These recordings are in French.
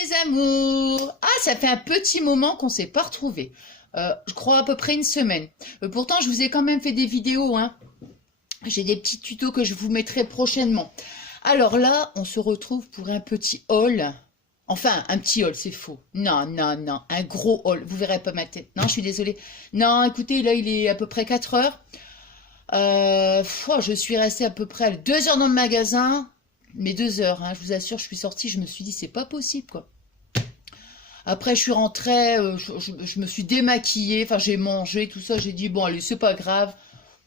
mes amours. Ah, ça fait un petit moment qu'on s'est pas retrouvés. Je crois à peu près une semaine. Pourtant, je vous ai quand même fait des vidéos, hein. J'ai des petits tutos que je vous mettrai prochainement. Alors là, on se retrouve pour un petit haul. Enfin, un petit haul, c'est faux. Non, non, non, un gros haul. Vous verrez pas ma tête. Non, je suis désolée. Non, écoutez, là, il est à peu près 4 heures. Je suis restée à peu près 2 heures dans le magasin. Mais 2 heures, hein, je vous assure, je suis sortie, je me suis dit, c'est pas possible, quoi. Après, je suis rentrée, je me suis démaquillée, enfin, j'ai mangé, tout ça, j'ai dit, bon, allez, c'est pas grave.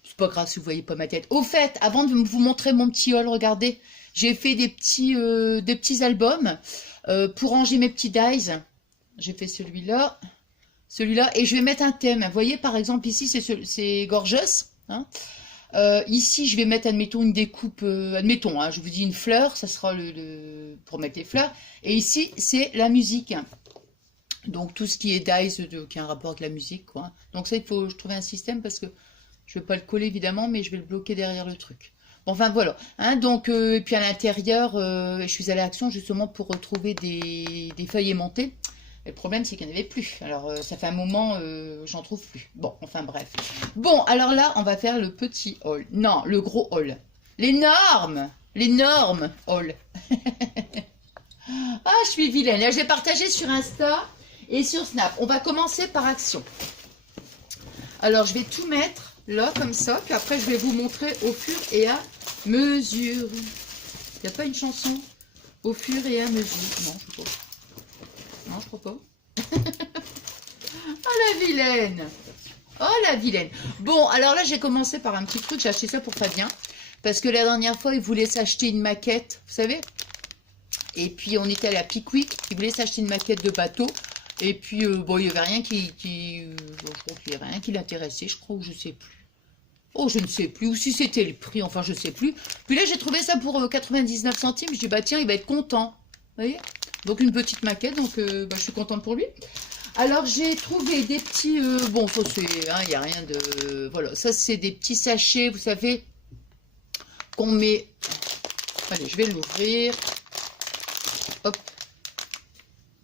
C'est pas grave si vous voyez pas ma tête. Au fait, avant de vous montrer mon petit haul, regardez, j'ai fait des petits albums pour ranger mes petits dies. J'ai fait celui-là, et je vais mettre un thème. Vous voyez, par exemple, ici, c'est Gorgeous, hein. Ici, je vais mettre, admettons, une découpe, admettons, hein, je vous dis une fleur, ça sera pour mettre les fleurs. Et ici, c'est la musique. Donc, tout ce qui est dice, qui a un rapport avec la musique, quoi. Donc ça, il faut trouver un système parce que je vais pas le coller, évidemment, mais je vais le bloquer derrière le truc. Bon, enfin, voilà. Hein, donc, et puis à l'intérieur, je suis allée à Action, justement, pour retrouver des feuilles aimantées. Le problème, c'est qu'il n'y en avait plus. Alors, ça fait un moment, j'en trouve plus. Bon, enfin bref. Bon, alors là, on va faire le petit haul. Non, le gros haul. L'énorme haul. Ah, je suis vilaine. Là, je l'ai partagé sur Insta et sur Snap. On va commencer par Action. Alors, je vais tout mettre là, comme ça. Puis après, je vais vous montrer au fur et à mesure. Il n'y a pas une chanson au fur et à mesure. Non, je ne crois pas. Non, je crois pas. Oh la vilaine! Oh la vilaine! Bon, alors là, j'ai commencé par un petit truc. J'ai acheté ça pour Fabien. Parce que la dernière fois, il voulait s'acheter une maquette, vous savez? Et puis, on était allé à Pickwick. Il voulait s'acheter une maquette de bateau. Et puis, bon, il n'y avait rien bon, je crois qu'il n'y avait rien qui l'intéressait, je crois, ou je sais plus. Oh, je ne sais plus. Ou si c'était le prix, enfin, je sais plus. Puis là, j'ai trouvé ça pour 99 centimes. Je dis, bah tiens, il va être content. Vous voyez? Donc, une petite maquette. Donc, bah, je suis contente pour lui. Alors, j'ai trouvé des petits... bon, ça, c'est... Hein, il n'y a rien de... Voilà, ça, c'est des petits sachets, vous savez, qu'on met... Allez, je vais l'ouvrir. Hop.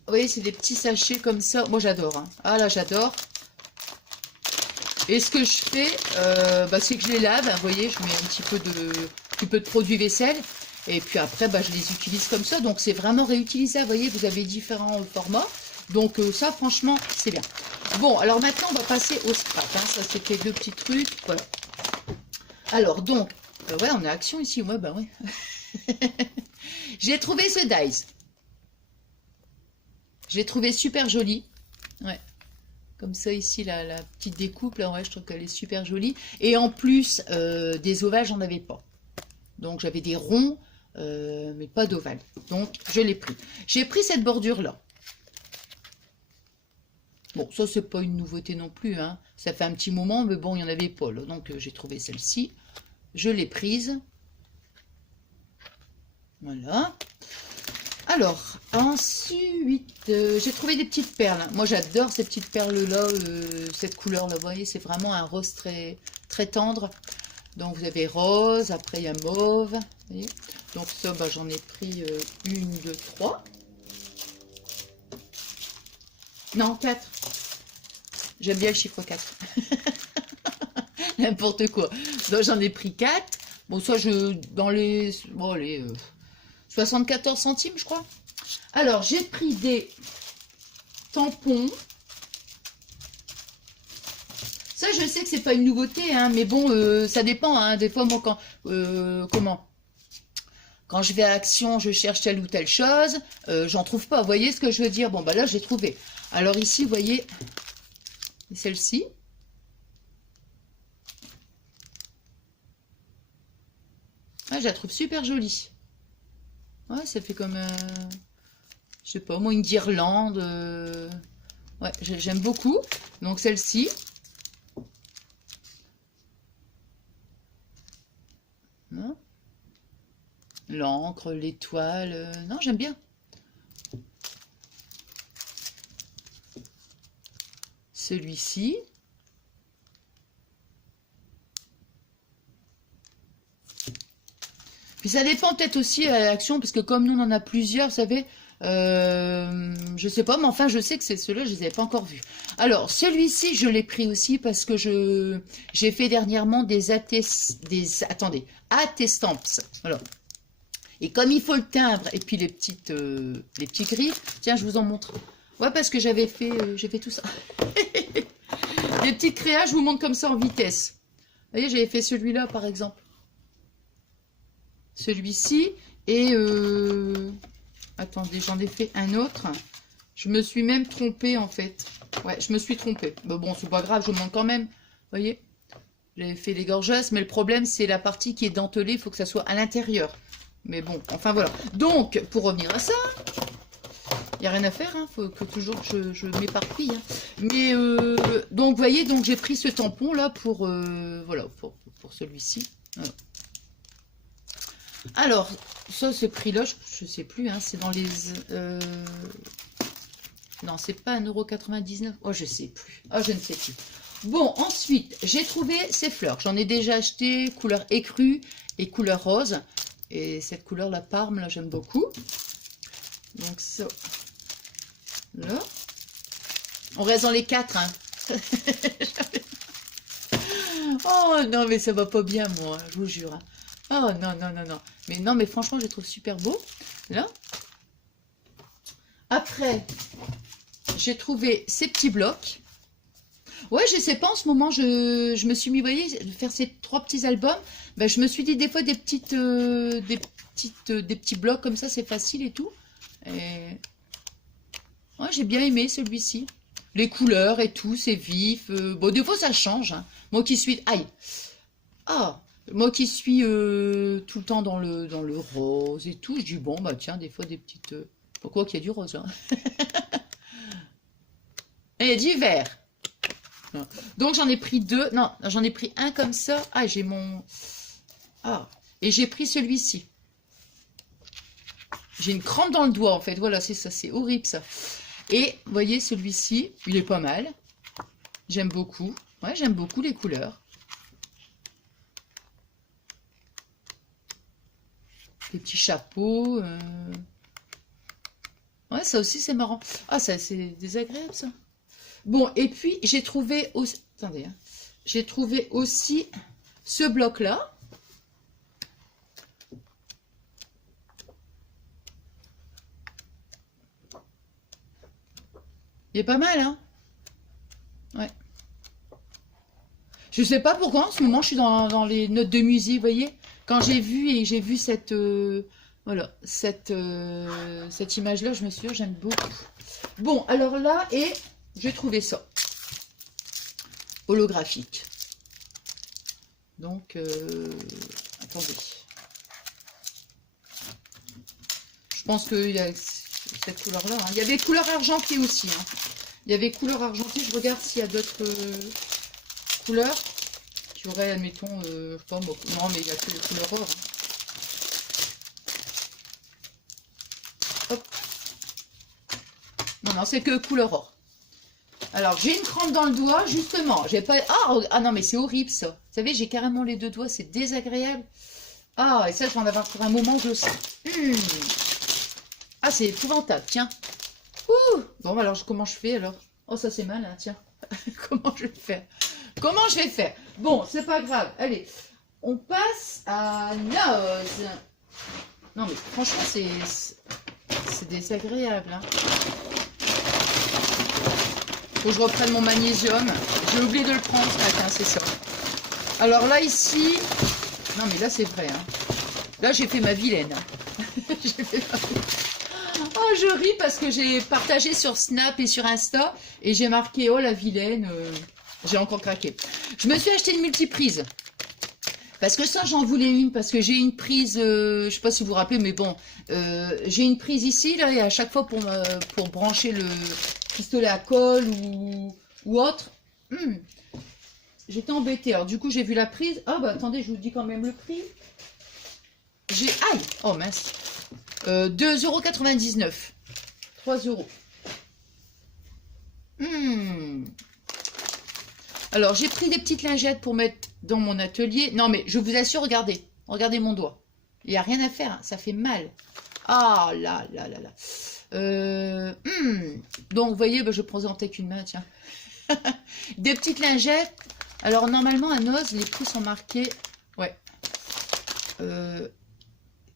Vous voyez, c'est des petits sachets comme ça. Moi, j'adore. Hein. Ah là, j'adore. Et ce que je fais, bah, c'est que je les lave. Vous voyez, je mets un petit peu de produit vaisselle. Et puis après, bah, je les utilise comme ça. Donc, c'est vraiment réutilisable. Vous voyez, vous avez différents formats. Donc, ça, franchement, c'est bien. Bon, alors maintenant, on va passer au scrap. Hein. Ça, c'était 2 petits trucs. Voilà. Alors, donc, ouais, on a Action ici. Ouais, bah ouais. J'ai trouvé ce dice. Je l'ai trouvé super joli. Ouais. Comme ça, ici, la petite découpe, là, ouais, je trouve qu'elle est super jolie. Et en plus, des ovales, j'en avais pas. Donc, j'avais des ronds, mais pas d'ovales. Donc, je l'ai pris. J'ai pris cette bordure-là. Bon, ça, c'est pas une nouveauté non plus. Hein. Ça fait un petit moment, mais bon, il n'y en avait pas. Là. Donc, j'ai trouvé celle-ci. Je l'ai prise. Voilà. Alors, ensuite, j'ai trouvé des petites perles. Moi, j'adore ces petites perles-là, cette couleur-là. Vous voyez, c'est vraiment un rose très, très tendre. Donc, vous avez rose, après, il y a mauve. Vous voyez. Donc, ça, bah, j'en ai pris 1, 2, 3. Non, 4. J'aime bien le chiffre 4. N'importe quoi. Donc, j'en ai pris 4. Bon, ça, dans les... Bon, les... 74 centimes, je crois. Alors, j'ai pris des tampons. Ça, je sais que c'est pas une nouveauté, hein, mais bon, ça dépend. Hein. Des fois, moi, quand je vais à Action, je cherche telle ou telle chose, j'en trouve pas. Vous voyez ce que je veux dire? Bon, bah là, j'ai trouvé. Alors ici, vous voyez, celle-ci. Ah, je la trouve super jolie. Ouais, ça fait comme, je sais pas, moi, une guirlande. Ouais, j'aime beaucoup. Donc, celle-ci. L'encre, l'étoile. Non, j'aime bien. Celui-ci. Puis ça dépend peut-être aussi à l'action, parce que comme nous on en a plusieurs, vous savez, Je sais pas, mais enfin, je sais que c'est ceux-là, je les avais pas encore vus. Alors, celui-ci, je l'ai pris aussi parce que j'ai fait dernièrement attendez, attestamps. Voilà. Et comme il faut le timbre et puis les petits griffes, tiens, je vous en montre. Ouais, parce que j'ai fait tout ça. Les petites créas, je vous montre comme ça en vitesse. Vous voyez, j'avais fait celui-là, par exemple. Celui-ci. Et, attendez, j'en ai fait un autre. Je me suis même trompée, en fait. Ouais, je me suis trompée. Mais bon, c'est pas grave, je vous montre quand même. Vous voyez, j'avais fait les gorgesses, mais le problème, c'est la partie qui est dentelée. Il faut que ça soit à l'intérieur. Mais bon, enfin, voilà. Donc, pour revenir à ça... Il n'y a rien à faire, il faut que toujours je m'éparpille. Hein. Mais donc, vous voyez, donc j'ai pris ce tampon là pour voilà, pour celui-ci. Voilà. Alors, ça, ce prix-là, je ne sais plus, hein, c'est dans les... non, c'est pas 1,99 €. Oh, je sais plus. Oh, je ne sais plus. Bon, ensuite, j'ai trouvé ces fleurs. J'en ai déjà acheté, couleur écrue et couleur rose. Et cette couleur, la Parme, là, j'aime beaucoup. Donc, ça... Là. On reste dans les 4. Hein. Oh non, mais ça va pas bien, moi, je vous jure. Hein. Oh non, non, non, non. Mais non, mais franchement, je les trouve super beaux. Là. Après, j'ai trouvé ces petits blocs. Ouais, je sais pas, en ce moment, je me suis mis, vous voyez, faire ces 3 petits albums. Ben, je me suis dit, des fois, des petits blocs comme ça, c'est facile et tout. Et... ouais, j'ai bien aimé celui-ci. Les couleurs et tout, c'est vif. Bon, des fois, ça change. Hein. Moi qui suis... aïe. Ah, moi qui suis tout le temps dans le rose et tout, je dis, bon, bah tiens, des fois, des petites... pourquoi qu'il y a du rose, hein. Et il y a du vert. Donc, j'en ai pris 2. Non, j'en ai pris un comme ça. Ah, j'ai mon... ah, et j'ai pris celui-ci. J'ai une crampe dans le doigt, en fait. Voilà, c'est ça. C'est horrible, ça. Et, vous voyez, celui-ci, il est pas mal. J'aime beaucoup. Ouais, j'aime beaucoup les couleurs. Les petits chapeaux. Ouais, ça aussi, c'est marrant. Ah, ça, c'est désagréable, ça. Bon, et puis, j'ai trouvé aussi... attendez, hein. J'ai trouvé aussi ce bloc-là. Il est pas mal, hein? Ouais. Je sais pas pourquoi, en ce moment, je suis dans les notes de musique, vous voyez? Quand j'ai vu cette... voilà, cette image-là, je me suis dit, j'aime beaucoup. Bon, alors là, et j'ai trouvé ça. Holographique. Donc, attendez. Je pense qu'il y a cette couleur-là. Hein. Il y avait couleur argentée aussi. Hein. Il y avait couleur argentée. Je regarde s'il y a d'autres couleurs qui auraient, admettons, je sais pas, non, mais il y a que les couleurs or. Hein. Hop. Non, non, c'est que couleur or. Alors, j'ai une crampe dans le doigt, justement. J'ai pas... ah non, mais c'est horrible, ça. Vous savez, j'ai carrément les 2 doigts, c'est désagréable. Ah, et ça, je vais en avoir pour un moment, je le sens. Ah, c'est épouvantable, tiens. Ouh. Bon, alors, comment je fais, alors? Oh, ça, c'est mal, hein, tiens. Comment je vais faire? Comment je vais faire? Bon, c'est pas grave. Allez, on passe à Nose. Non, mais franchement, c'est désagréable, hein. Faut que je reprenne mon magnésium. J'ai oublié de le prendre ce matin, c'est ça. Alors là, ici... non, mais là, c'est vrai. Hein. Là, j'ai fait ma vilaine. Oh, je ris parce que j'ai partagé sur Snap et sur Insta. Et j'ai marqué, oh, la vilaine. J'ai encore craqué. Je me suis acheté une multiprise. Parce que ça, j'en voulais une. Parce que j'ai une prise... je sais pas si vous vous rappelez, mais bon. J'ai une prise ici, là. Et à chaque fois, pour brancher le... pistolet à colle ou autre. J'étais embêtée. Alors, du coup, j'ai vu la prise. Ah, bah, attendez, je vous dis quand même le prix. Aïe. Oh, mince. 2,99 €. 3 €. Alors, j'ai pris des petites lingettes pour mettre dans mon atelier. Non, mais je vous assure, regardez. Regardez mon doigt. Il n'y a rien à faire. Hein. Ça fait mal. Ah, là, là, là, là. Donc, vous voyez, bah, je présentais qu'une main, tiens. Des petites lingettes. Alors, normalement, à Noz, les prix sont marqués, ouais,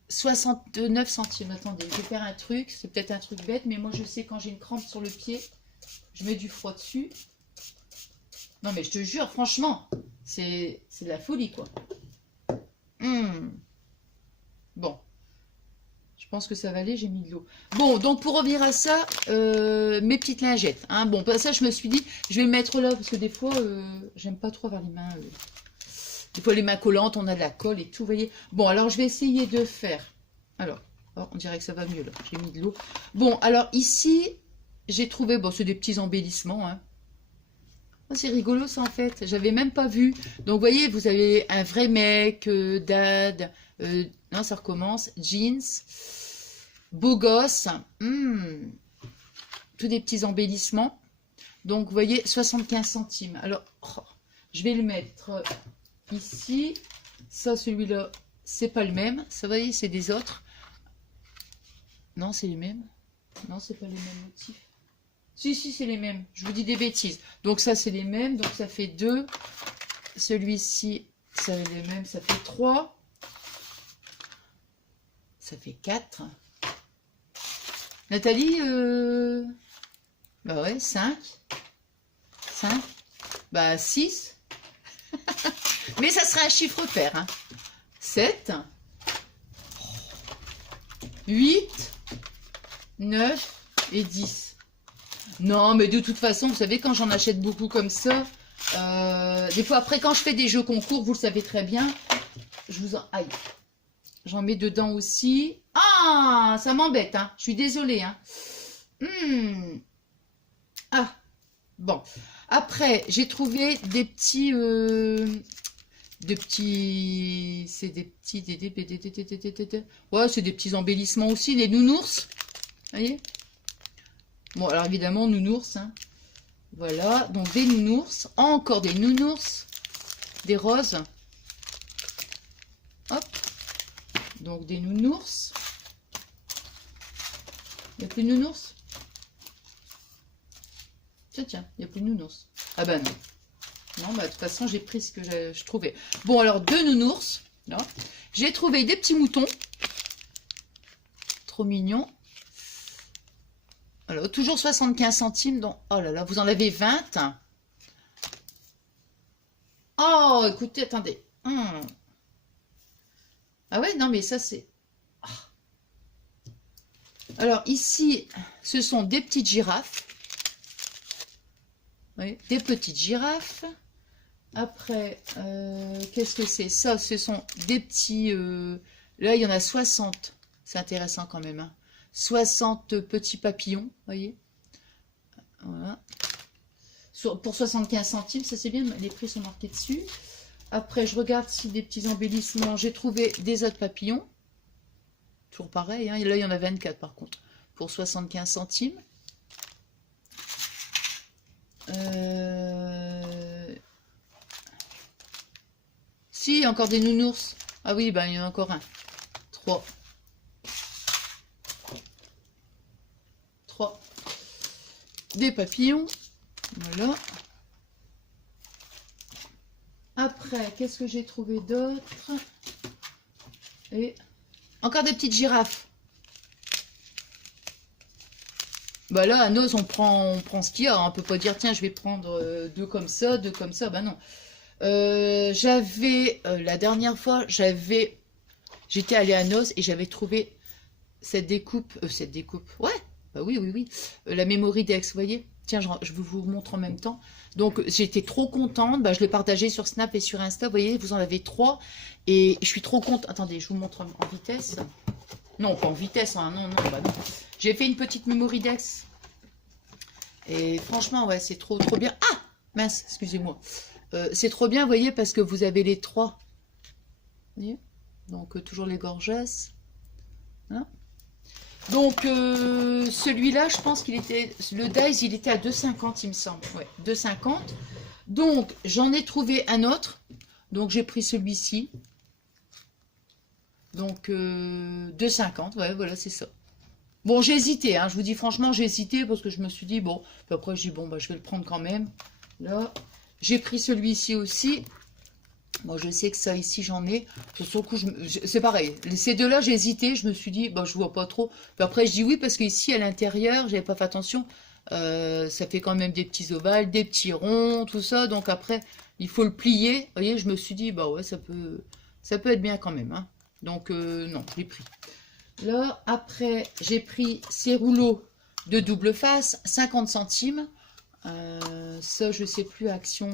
69 centimes. Attendez, je vais faire un truc. C'est peut-être un truc bête, mais moi, je sais quand j'ai une crampe sur le pied, je mets du froid dessus. Non, mais je te jure, franchement, c'est de la folie, quoi. Bon. Je pense que ça va aller, j'ai mis de l'eau. Bon, donc pour revenir à ça, mes petites lingettes. Hein, bon, ça, je me suis dit, je vais le mettre là, parce que des fois, j'aime pas trop avoir les mains... des fois, les mains collantes, on a de la colle et tout, vous voyez. Bon, alors, je vais essayer de faire... Alors, oh, on dirait que ça va mieux, là. J'ai mis de l'eau. Bon, alors, ici, j'ai trouvé... Bon, c'est des petits embellissements, hein. Oh, c'est rigolo, ça, en fait. J'avais même pas vu. Donc, vous voyez, vous avez un vrai mec, dad... non, ça recommence. Jeans... Beau gosse, tous des petits embellissements. Donc, vous voyez, 75 centimes. Alors, oh, je vais le mettre ici. Ça, celui-là, c'est pas le même. Ça, vous voyez, c'est des autres. Non, c'est les mêmes. Non, c'est pas les mêmes motifs. Si, si, c'est les mêmes. Je vous dis des bêtises. Donc, ça, c'est les mêmes. Donc, ça fait 2. Celui-ci, ça fait les mêmes. Ça fait 3. Ça fait 4. Nathalie, bah ouais, 5, bah 6, mais ça sera un chiffre pair, hein. 7, 8, 9 et 10. Non, mais de toute façon, vous savez, quand j'en achète beaucoup comme ça, des fois après, quand je fais des jeux concours, vous le savez très bien, je vous en... Aïe. J'en mets dedans aussi. Ah, ça m'embête, hein. Je suis désolée, hein. Ah, bon. Après, j'ai trouvé des petits... C'est des petits... Ouais, c'est des petits embellissements aussi, des nounours. Vous voyez? Bon, alors évidemment, nounours, hein. Voilà, donc des nounours. Encore des nounours. Des roses. Hop. Donc des nounours. Il n'y a plus de nounours? Tiens, tiens, il n'y a plus de nounours. Ah bah non. Non, bah de toute façon, j'ai pris ce que je trouvais. Bon, alors, 2 nounours. J'ai trouvé des petits moutons. Trop mignons. Alors, toujours 75 centimes. Donc, oh là là, vous en avez 20. Oh, écoutez, attendez. Ah ouais, non, mais ça, c'est... Alors, ici, ce sont des petites girafes. Oui, des petites girafes. Après, qu'est-ce que c'est? Ça, ce sont des petits... là, il y en a 60. C'est intéressant quand même. Hein. 60 petits papillons, vous voyez. Voilà. Pour 75 centimes, ça c'est bien. Les prix sont marqués dessus. Après, je regarde si des petits embellissements. J'ai trouvé des autres papillons. Toujours pareil. Hein. Et là, il y en a 24 par contre. Pour 75 centimes. Si, encore des nounours. Ah oui, ben, il y en a encore un. 3. 3. Des papillons. Voilà. Après, qu'est-ce que j'ai trouvé d'autre? Et encore des petites girafes. Bah là, à Noz, on prend ce qu'il y a. On peut pas dire, tiens, je vais prendre 2 comme ça, 2 comme ça. Bah non. J'avais, la dernière fois, j'étais allée à Noz et j'avais trouvé cette découpe. Ouais, bah oui, oui, oui. La Mémoridex, vous voyez. Tiens, je vous montre en même temps. Donc, j'étais trop contente. Bah, je le partageais sur Snap et sur Insta. Vous voyez, vous en avez 3. Et je suis trop contente. Attendez, je vous montre en vitesse. Non, pas en vitesse. Hein. Non, non, bah non. J'ai fait une petite Mémoridex. Et franchement, ouais, c'est trop bien. Ah, mince, excusez-moi. C'est trop bien, vous voyez, parce que vous avez les 3. Vous voyez? Donc, toujours les gorgesses. Hein? Donc, celui-là, je pense qu'il était... Le Dice, il était à 2,50, il me semble. Ouais, 2,50. Donc, j'en ai trouvé un autre. Donc, j'ai pris celui-ci. Donc, 2,50. Ouais, voilà, c'est ça. Bon, j'ai hésité, hein, je vous dis franchement, j'ai hésité parce que je me suis dit, bon, puis après, je dis, bon, bah, je vais le prendre quand même. Là, j'ai pris celui-ci aussi. Moi, je sais que ça, ici, j'en ai. Sur le coup, c'est pareil. Ces deux-là, j'ai hésité, je me suis dit, bah, je vois pas trop. Puis après, je dis oui, parce qu'ici, à l'intérieur, j'avais pas fait attention. Ça fait quand même des petits ovales, des petits ronds, tout ça. Donc après, il faut le plier. Vous voyez, je me suis dit, bah ouais, ça peut être bien quand même, hein. Donc, non, je l'ai pris. Là, après, j'ai pris ces rouleaux de double face, 50 centimes. Ça, je sais plus, Action,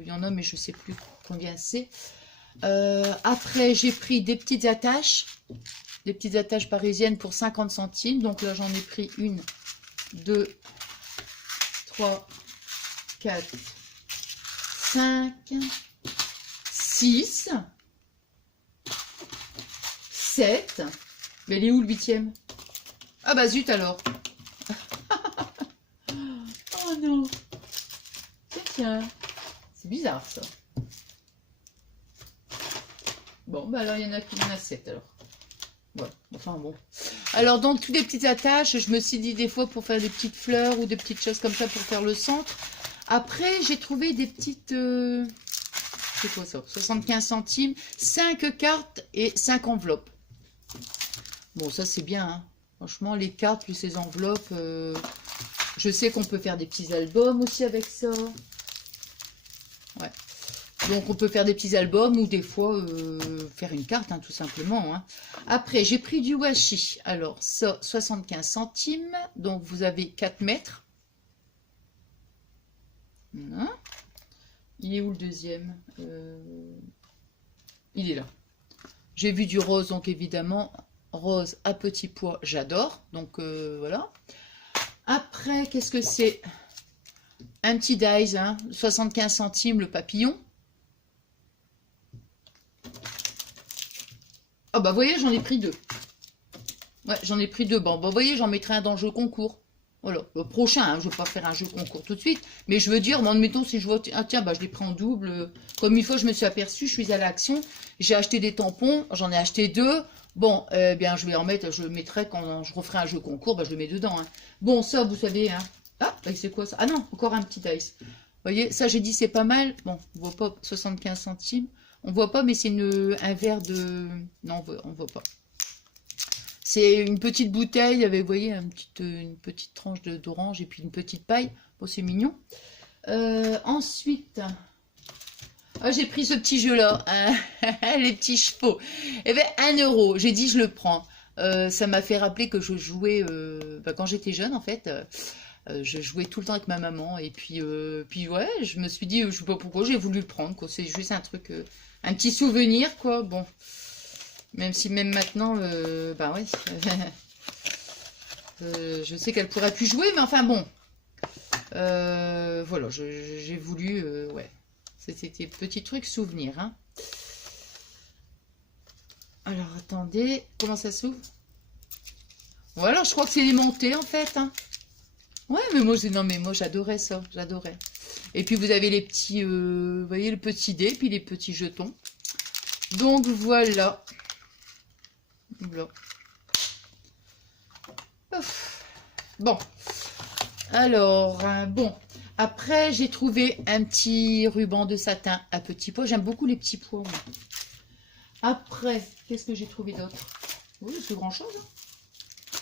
il y en a, mais je sais plus combien c'est. Après, j'ai pris des petites attaches parisiennes pour 50 centimes. Donc là, j'en ai pris une, 2, 3, 4, 5, 6, 7. Mais elle est où le 8e? Ah bah zut alors. Oh non. Tiens, c'est bizarre ça. Bon, bah alors il y en a 7 alors. Ouais, enfin bon. Alors donc toutes les petites attaches, je me suis dit des fois pour faire des petites fleurs ou des petites choses comme ça pour faire le centre. Après j'ai trouvé des petites... c'est quoi ça? 75 centimes, 5 cartes et 5 enveloppes. Bon ça c'est bien, hein. Franchement les cartes plus ces enveloppes, je sais qu'on peut faire des petits albums aussi avec ça. Ouais. Donc on peut faire des petits albums ou des fois faire une carte, hein, tout simplement, hein. Après j'ai pris du washi. Alors ça 75 centimes. Donc vous avez 4 mètres. Voilà. Il est où le deuxième? Il est là. J'ai vu du rose, donc évidemment rose à petits pois, j'adore. Donc voilà. Après qu'est-ce que c'est? Un petit dies, hein, 75 centimes le papillon. Ah bah vous voyez, j'en ai pris 2. Ouais, j'en ai pris 2. Bon, bah vous voyez, j'en mettrai un dans le jeu concours. Voilà, le prochain, hein, je ne vais pas faire un jeu concours tout de suite. Mais je veux dire, bon, admettons, si je vois, ah tiens, bah je les prends en double. Comme une fois, je me suis aperçue, je suis à l'Action. J'ai acheté des tampons, j'en ai acheté 2. Bon, bien, je vais en mettre, je le mettrai quand je referai un jeu concours, bah je le mets dedans, hein. Bon, ça, vous savez, hein. Ah, bah, c'est quoi ça? Ah non, encore un petit dice. Vous voyez, ça, j'ai dit, c'est pas mal. Bon, on voit pas 75 centimes. On voit pas, mais c'est un verre de... Non, on voit pas. C'est une petite bouteille avec, vous voyez, une petite tranche d'orange et puis une petite paille. Bon, c'est mignon. Ensuite, j'ai pris ce petit jeu-là, hein, les petits chevaux. Eh bien, 1 €. J'ai dit, je le prends. Ça m'a fait rappeler que je jouais, quand j'étais jeune, en fait. Je jouais tout le temps avec ma maman. Et puis ouais, je me suis dit, je sais pas pourquoi, j'ai voulu le prendre, quoi. C'est juste un truc, un petit souvenir, quoi. Bon. Même si même maintenant, bah ouais, je sais qu'elle pourrait plus jouer, mais enfin bon, voilà, j'ai voulu, ouais, c'était petit truc souvenir, hein. Alors attendez, comment ça s'ouvre? Voilà, je crois que c'est aimanté en fait, hein. Ouais, mais moi, non, mais moi j'adorais ça, j'adorais. Et puis vous avez les petits, vous voyez le petit dé, puis les petits jetons. Donc voilà. Voilà. Bon, alors, bon, après j'ai trouvé un petit ruban de satin à petits pois. J'aime beaucoup les petits pois, moi. Après, qu'est-ce que j'ai trouvé d'autre? Oui, c'est grand chose, hein.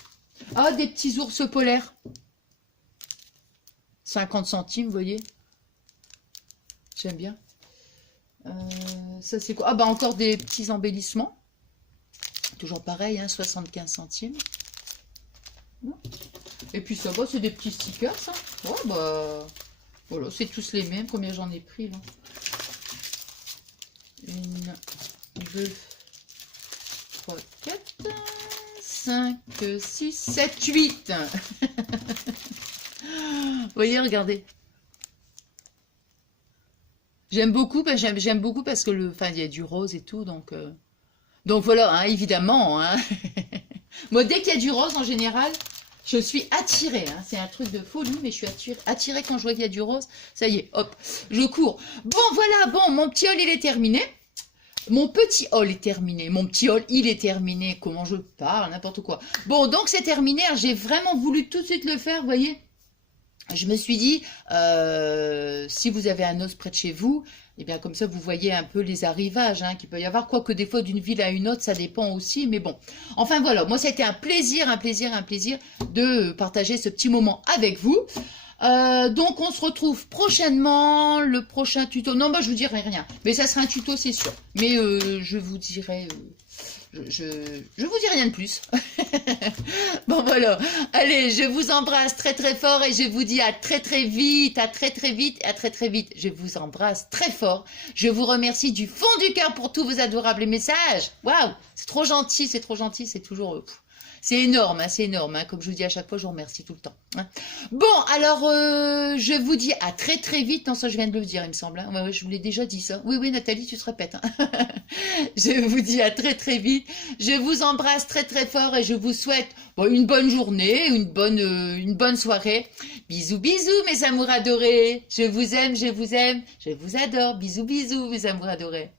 Ah, des petits ours polaires. 50 centimes, vous voyez. J'aime bien. Ça c'est quoi? Ah bah encore des petits embellissements. Toujours pareil, hein, 75 centimes. Et puis ça va, c'est des petits stickers, ça. Ouais, bah, voilà, c'est tous les mêmes. Combien j'en ai pris, là? 1, 2, 3, 4, 5, 6, 7, 8. Vous voyez, regardez. J'aime beaucoup, j'aime beaucoup parce que il y a du rose et tout, donc voilà, hein, évidemment, hein. Moi, dès qu'il y a du rose, en général, je suis attirée, hein. C'est un truc de folie, mais je suis attirée quand je vois qu'il y a du rose. Ça y est, hop, je cours. Bon, voilà, bon, mon petit haul, il est terminé. Mon petit haul est terminé. Mon petit haul, il est terminé. Comment je parle, n'importe quoi. Bon, donc c'est terminé. J'ai vraiment voulu tout de suite le faire, vous voyez. Je me suis dit, si vous avez un os près de chez vous, eh bien comme ça vous voyez un peu les arrivages qu'il peut y avoir. Quoique des fois d'une ville à une autre, ça dépend aussi. Mais bon, enfin voilà, moi ça a été un plaisir de partager ce petit moment avec vous. Donc on se retrouve prochainement, le prochain tuto. Non, bah je vous dirai rien, mais ça sera un tuto, c'est sûr. Mais je vous dirai, je vous dis rien de plus. Bon voilà, allez, je vous embrasse très très fort et je vous dis à très très vite, à très très vite, à très très vite. Je vous embrasse très fort. Je vous remercie du fond du cœur pour tous vos adorables messages. Waouh, c'est trop gentil, c'est toujours... c'est énorme, c'est énorme. Comme je vous dis à chaque fois, je vous remercie tout le temps. Bon, alors, je vous dis à très très vite. Non, ça, je viens de le dire, il me semble. Ouais, je vous l'ai déjà dit, ça. Oui, Nathalie, tu te répètes. Je vous dis à très très vite. Je vous embrasse très très fort et je vous souhaite une bonne journée, une bonne soirée. Bisous, bisous, mes amours adorés. Je vous aime, je vous adore. Bisous, bisous, mes amours adorés.